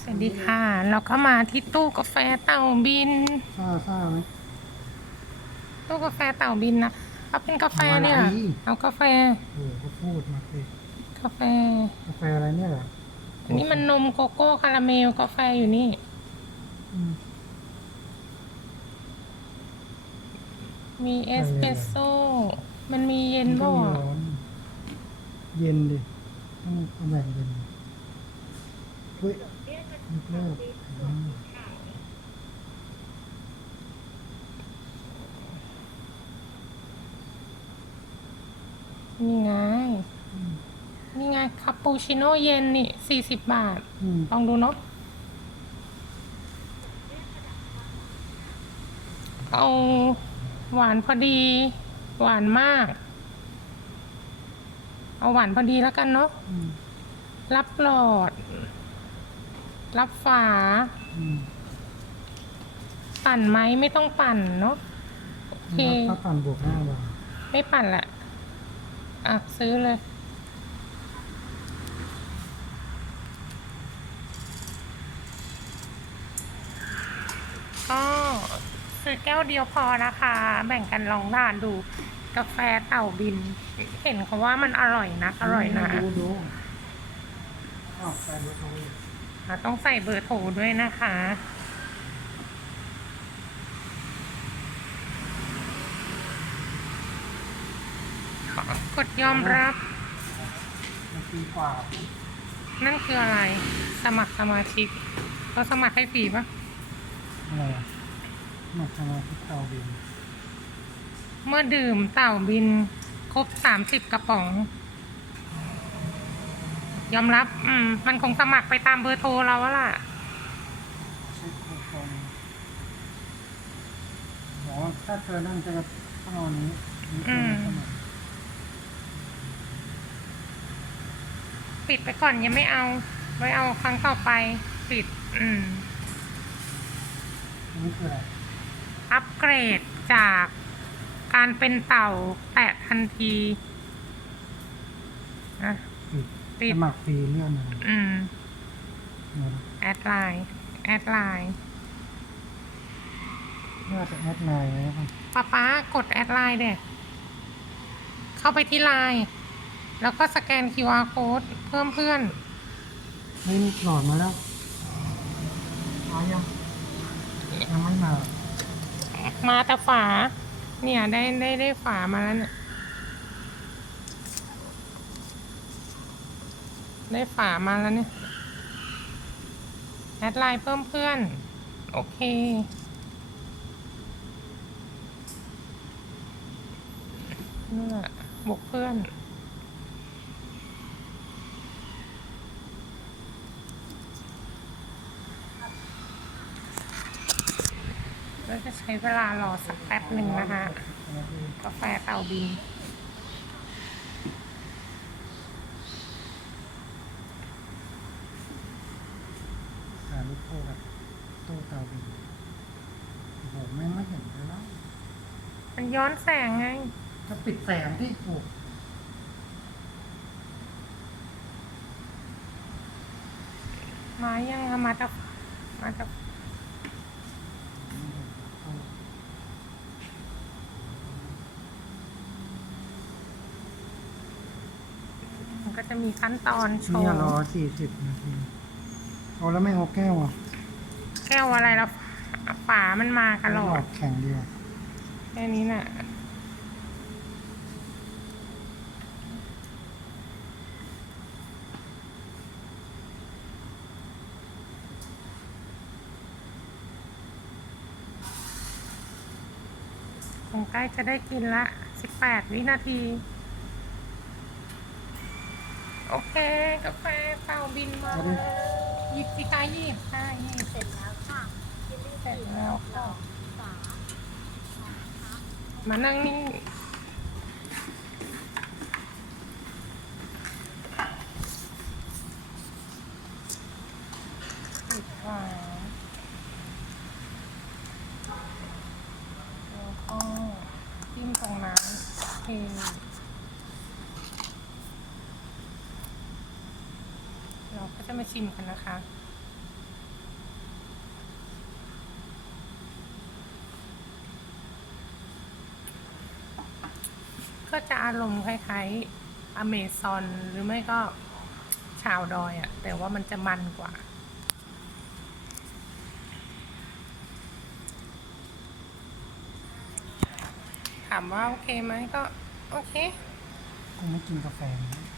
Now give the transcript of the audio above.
สวัสดีค่ะ เราก็มาที่ตู้กาแฟเต่าบินซ่าซ่าไหมตู้กาแฟเต่าบินนะเอาเป็นกาแฟเนี่ย เอาอะไรเอากาแฟโอ้โหก็พูดมาสิกาแฟ กาแฟอะไรเนี่ยเหรออันนี้มันนมโกโก้คาราเมลกาแฟอยู่นี่อืมมีเอสเปรสโซ่ มันมีเย็นมับ่ก็มีร้อนเย็นดิต้องเอาแบ่งเย็นเฮ้ย ยกเลิกอืมนี่ไงอืมนี่ไงคาปูชิโน่เย็นนี่สี่สิบบาท อืมลองดูเนาะ เอาหวานพอดี หวานมาก เอาหวานพอดีแล้วกันเนาะ อืมรับหลอด รับฝาอืมปั่นไหมไม่ต้องปั่นเนาะโอเค ถ้าปั่นบวกห้าบาทไม่ปั่นแหละอะซื้อเลย ก็ซื้อแก้วเดียวพอนะคะ แบ่งกันลองทานดู กาแฟเต่าบิน เห็นเขาว่ามันอร่อยนะ อร่อยนะ ดูดูอ้าวแฟนรถเขาอีกอะ ต้องใส่เบอร์โทรด้วยนะคะขอกดยอมรับมันปีกว่านั่นคืออะไร สมัครสมาชิกเราสมัครให้ฟรีปะอะไรอะมาทำงานที่เตาบิน เมื่อดื่มเต่าบิน ครบสามสิบกระป๋อง ยอมรับ อืม มันคงสมัครไปตามเบอร์โทรเราแล้วล่ะเช็คโปรแกรมบอกว่าถ้าเธอนั่งจะต้องเอาอันนี้นี่อืมเข้ามาปิดไปก่อนยังไม่เอา ไว้เอาครั้งต่อไป ปิด อืม อันนี้คืออะไรอัปเกรดจากการเป็นเต่าแตะทันทีนะ ปิดปิด สมัครฟรีเลื่อนอะไรอืม เนี่ยแอดไลน์แอดไลน์น่าจะแอดไลน์นะครับป๊าป๊ากดแอดไลน์เด็เข้าไปที่ไลน์แล้วก็สแกน QR code เพิ่มเพื่อน เฮ้ยหลอดมาแล้วมายังยังไม่มา มาแต่ฝา เนี่ยได้ได้ได้ฝามาแล้วเนี่ย ได้ฝามาแล้วเนี่ย แอดไลน์เพิ่มเพื่อน โอเคนี่แหละบวกเพื่อนก็จะใช้เวลารอสักแป๊บหนึ่งนะคะ กาแฟเต่าบิน ถ่ายรูปคู่กับ ตู้เตาบินโอ้โหแม่งไม่เห็นเลยแล้วมันย้อนแสงไงจะปิดแสงที่โอ้โหมายังอะมาจากมาจากมันก็จะมีขั้นตอนโชเนี่ยว์รอสี่สิบนาทีเอาแล้วไม่เอาแก้วอะ แก้วอะไรแล้วฝามันมากันหลอหลอดดแข็งเดียวแค่นี้น่ะคงใกล้จะได้กินละ 18 วินาที โอเค กาแฟเต่าบินมาเอาดิหยิบสิคะหยิบค่ะหยิบเสร็จแล้วค่ะยินดีเส ร็จแล้วค่ะ มานั่งนี่ ปิดฝาแล้วก็จิ้มตรงนั้นโอเคเราก็จะมาชิมกันนะคะ ก็จะอารมณ์คล้ายๆอเมซอนหรือไม่ก็ชาวดอยอะแต่ว่ามันจะมันกว่า ถามว่าโอเคไหมก็ โอเค กูไม่กินกาแฟนะ